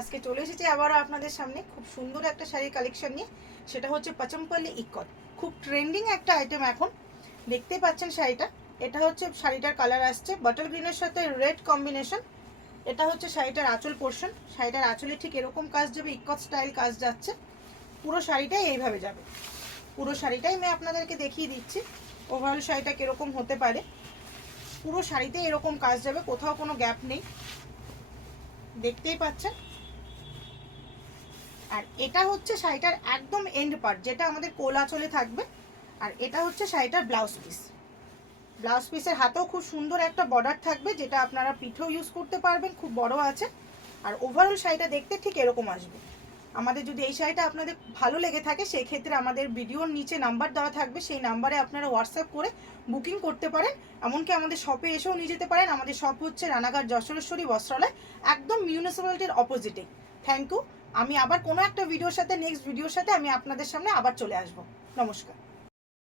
আজকে চলে এসেছি আবারও আপনাদের সামনে খুব সুন্দর একটা শাড়ির কালেকশন নিয়ে। সেটা হচ্ছে পচমপল্লি ইক্কত, খুব ট্রেন্ডিং একটা আইটেম এখন। দেখতেই পাচ্ছেন শাড়িটা, এটা হচ্ছে শাড়িটার কালার আসছে বটল গ্রিনের সাথে রেড কম্বিনেশন। এটা হচ্ছে শাড়িটার আঁচল পোর্শন। শাড়িটার আঁচলে ঠিক এরকম কাজ যাবে, ইক্কত স্টাইল কাজ যাচ্ছে। পুরো শাড়িটাই এইভাবে যাবে। পুরো শাড়িটাই আমি আপনাদেরকে দেখিয়ে দিচ্ছি ওভারঅল শাড়িটা কীরকম হতে পারে। পুরো শাড়িতে এরকম কাজ যাবে, কোথাও কোনো গ্যাপ নেই, দেখতেই পাচ্ছেন। আর এটা হচ্ছে শাড়িটার একদম এন্ড পার্ট, যেটা আমাদের কোল আঁচলে থাকবে। আর এটা হচ্ছে শাড়িটার ব্লাউজ পিস। ব্লাউজ পিসের হাতেও খুব সুন্দর একটা বর্ডার থাকবে, যেটা আপনারা পিঠেও ইউজ করতে পারবেন, খুব বড় আছে। আর ওভারঅল শাড়িটা দেখতে ঠিক এরকম আসবে। আমাদের যদি এই শাড়িটা আপনাদের ভালো লেগে থাকে, সেই ক্ষেত্রে আমাদের ভিডিওর নিচে নাম্বার দেওয়া থাকবে, সেই নাম্বারে আপনারা হোয়াটসঅ্যাপ করে বুকিং করতে পারেন। এমনকি আমাদের শপে এসেও নিয়ে যেতে পারেন। আমাদের শপ হচ্ছে রানাঘাট যশোরেশ্বরী বস্ত্রালয়, একদম মিউনিসিপ্যালিটির অপোজিটে। Thank you. আমি আবার কোনো একটা ভিডিওর সাথে, নেক্সট ভিডিওর সাথে আমি আপনাদের সামনে আবার চলে আসবো। নমস্কার।